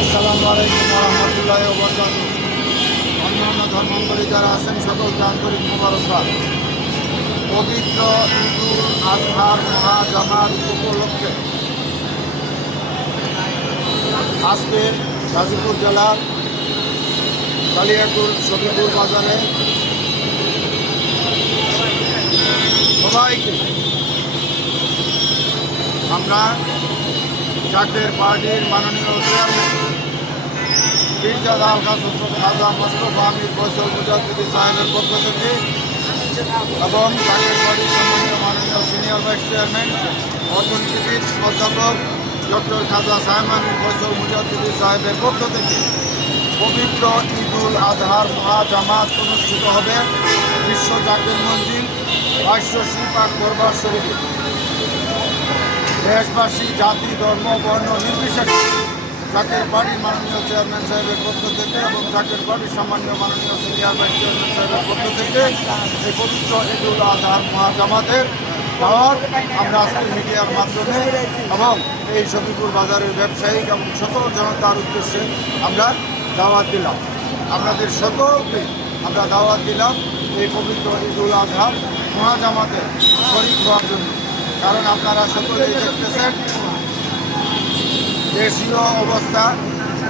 আসসালামু আলাইকুম রহমতুল্লাহ ওবরকাত। অন্যান্য ধর্মাবলম্বী যারা আছেন সকলকে আন্তরিক মোবারকবাদ। পবিত্র ঈদুল আজহার মহাজামাত উপলক্ষে আজকে গাজীপুর জেলার কালিয়াকুর শফিপুর বাজারে সবাইকে আমরা জাকের পার্টির মাননীয় চেয়ারম্যান পীরজাদা আলকা হযরত খাজা মোস্তফা আমির ফয়সাল মুজাদ্দিদি সাহেবের পক্ষ থেকে এবং জাকের পার্টির সম্মানীয় মাননীয় সিনিয়র ভাইস চেয়ারম্যান অর্থনীতিবিদ অধ্যাপক ডক্টর খাজা সাহেব আমির ফয়সাল মুজাদ্দিদি সাহেবের পক্ষ থেকে পবিত্র ঈদুল আজহার মহাজামাত অনুষ্ঠিত হবে বিশ্ব জাকের মঞ্জিল 22 পাক দরবার শরীফে। দেশবাসী, জাতি, ধর্ম, বর্ণ নির্বিশেষে জাকের পার্টির মাননীয় চেয়ারম্যান সাহেবের পক্ষ থেকে এবং জাকের পার্টির সম্মানীয় মাননীয় সিনিয়র ভাইস চেয়ারম্যান সাহেবের পক্ষ থেকে এই পবিত্র ঈদুল আজহার মহাজামাতের দাওয়াত আমরা আজকে মিডিয়ার মাধ্যমে এবং এই শফিপুর বাজারের ব্যবসায়িক এবং সকল জনতার উদ্দেশ্যে আমরা দাওয়াত দিলাম। আপনাদের সকলকে আমরা দাওয়াত দিলাম এই পবিত্র ঈদুল আজহার মহাজামাতে শরীক হওয়ার জন্য। কারণ আপনারা সকলেই দেখতেছেন দেশীয় অবস্থা,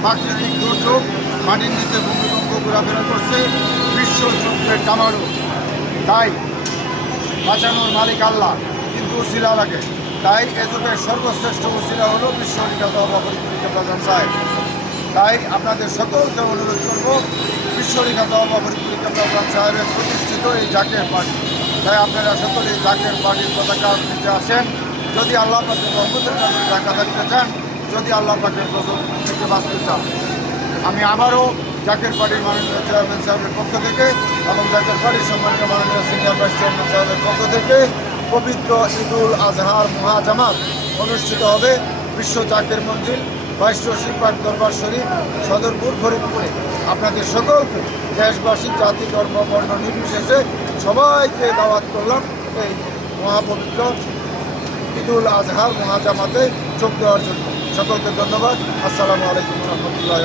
প্রাকৃতিক দুর্যোগ, মাটির নিচে ভূমিকম্প ঘোরাফেরা করছে, বিশ্ব চক্রের কামারু। তাই বাঁচানোর মালিক আল্লাহ, কিন্তু উসিলা লাগে। তাই এ যুগের সর্বশ্রেষ্ঠ উসিলা হলো বিশ্ব বিখ্যাত অপরিকৃত প্রধান সাহেব। তাই আপনাদের সকলকে অনুরোধ করব বিশ্ববিখ্যাত অপরিকৃত প্রধান সাহেবের প্রতিষ্ঠিত এই জাকের পার্টি। তাই আপনারা সকলেই জাকের পার্টির পতাকা নিতে আসেন। যদি আল্লাহ পাকের রহমতের কাছে ঢাকা থাকতে চান, যদি আল্লাহ পাকের প্রথম থেকে বাঁচতে চান, আমি আবারও জাকের পার্টির মাননীয় চেয়ারম্যান সাহেবের পক্ষ থেকে এবং জাকের পার্টির সম্মানীয় মাননীয় সিনিয়র ভাইস চেয়ারম্যান সাহেবের পক্ষ থেকে পবিত্র ঈদুল আজহার মহাজামাত অনুষ্ঠিত হবে বিশ্ব জাকের মঞ্জিল 22 পাক দরবার শরীফ, সদরপুর, ফরিদপুরে। আপনাদের সকলকে, দেশবাসী, জাতি, ধর্ম, বর্ণ নির্বিশেষে সবাইকে দাওয়াত করলাম এই মহাপবিত্র ঈদুল আজহার মহাজামাতে যোগ দেওয়ার জন্য। সকলকে ধন্যবাদ। আসসালামু আলাইকুম রহমতুল্লাহ।